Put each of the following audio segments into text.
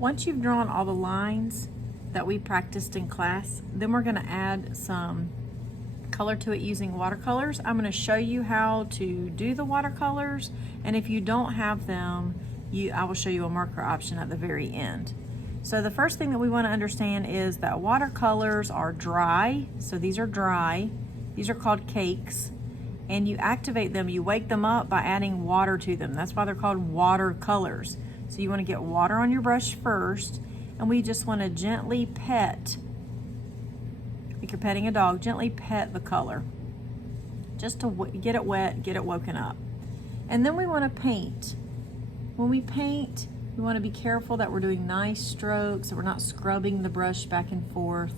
Once you've drawn all the lines that we practiced in class, then we're gonna add some color to it using watercolors. I'm gonna show you how to do the watercolors, and if you don't have them, I will show you a marker option at the very end. So the first thing that we want to understand is that watercolors are dry. So these are dry. These are called cakes. And you activate them, you wake them up by adding water to them. That's why they're called watercolors. So you want to get water on your brush first, and we just want to gently pet, like you're petting a dog, gently pet the color. Just to get it wet, get it woken up. And then we want to paint. When we paint, we want to be careful that we're doing nice strokes, that we're not scrubbing the brush back and forth.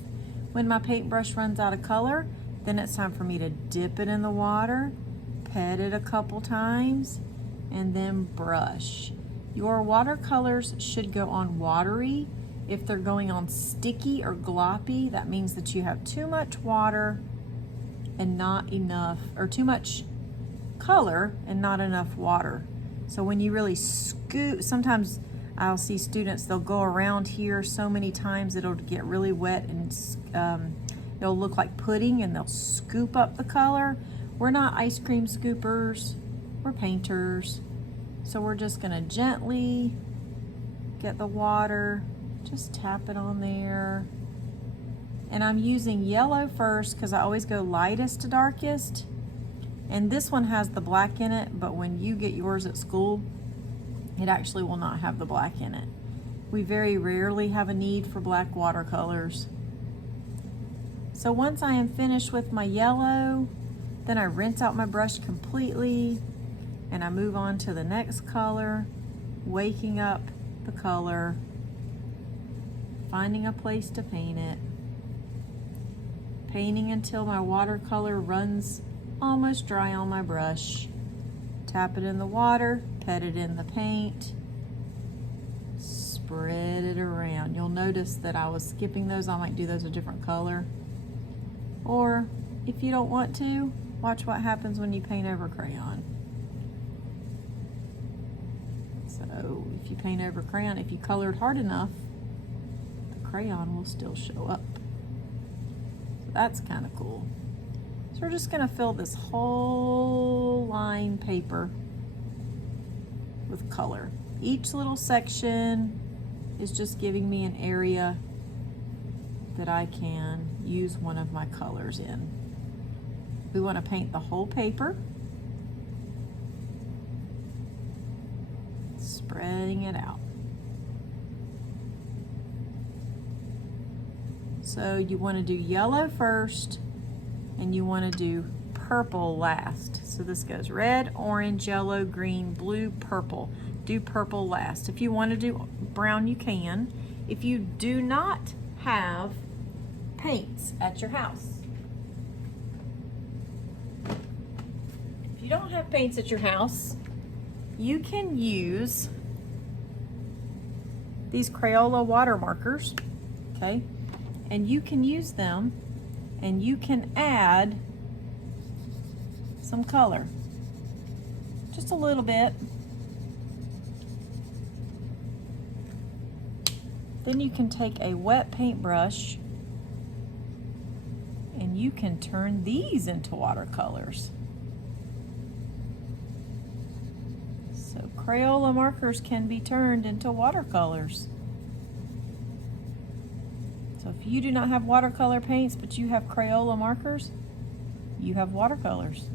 When my paintbrush runs out of color, then it's time for me to dip it in the water, pet it a couple times, and then brush. Your watercolors should go on watery. If they're going on sticky or gloppy, that means that you have too much water and not enough, or too much color and not enough water. So when you really scoop, sometimes I'll see students, they'll go around here so many times it'll get really wet and it'll look like pudding, and they'll scoop up the color. We're not ice cream scoopers, we're painters. So we're just gonna gently get the water, just tap it on there. And I'm using yellow first because I always go lightest to darkest. And this one has the black in it, but when you get yours at school, it actually will not have the black in it. We very rarely have a need for black watercolors. So once I am finished with my yellow, then I rinse out my brush completely and I move on to the next color, waking up the color, finding a place to paint it, painting until my watercolor runs almost dry on my brush. Tap it in the water, pet it in the paint, spread it around. You'll notice that I was skipping those. I might do those a different color. Or if you don't want to, watch what happens when you paint over crayon. So if you paint over crayon, if you colored hard enough, the crayon will still show up. So that's kind of cool. So we're just gonna fill this whole line paper with color. Each little section is just giving me an area that I can use one of my colors in. We want to paint the whole paper, spreading it out. So you want to do yellow first, and you want to do purple last. So this goes red, orange, yellow, green, blue, purple. Do purple last. If you want to do brown, you can. If you do not have paints at your house, if you don't have paints at your house, you can use these Crayola water markers, okay? And you can use them and you can add some color, just a little bit. Then you can take a wet paintbrush and you can turn these into watercolors. So Crayola markers can be turned into watercolors. So if you do not have watercolor paints, but you have Crayola markers, you have watercolors.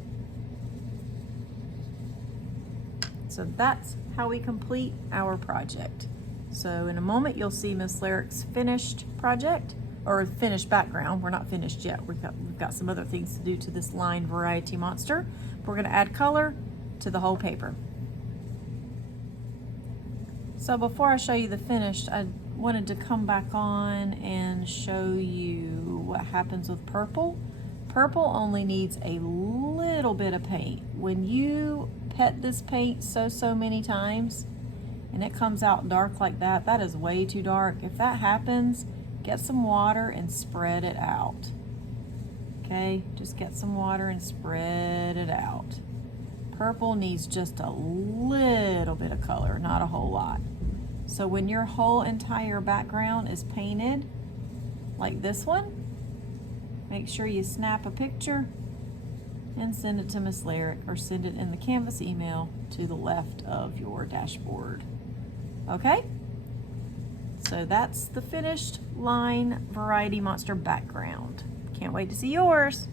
So that's how we complete our project. So in a moment, you'll see Miss Lyric's finished project, or finished background. We're not finished yet. We've got some other things to do to this line variety monster. We're gonna add color to the whole paper. So before I show you the finished, I wanted to come back on and show you what happens with purple. Purple only needs a little bit of paint. When you pet this paint so many times and it comes out dark like that, that is way too dark. If that happens, get some water and spread it out. Okay, just get some water and spread it out. Purple needs just a little bit of color, not a whole lot. So when your whole entire background is painted, like this one, make sure you snap a picture and send it to Miss Lyric, or send it in the Canvas email to the left of your dashboard. Okay? So that's the finished line Variety Monster background. Can't wait to see yours.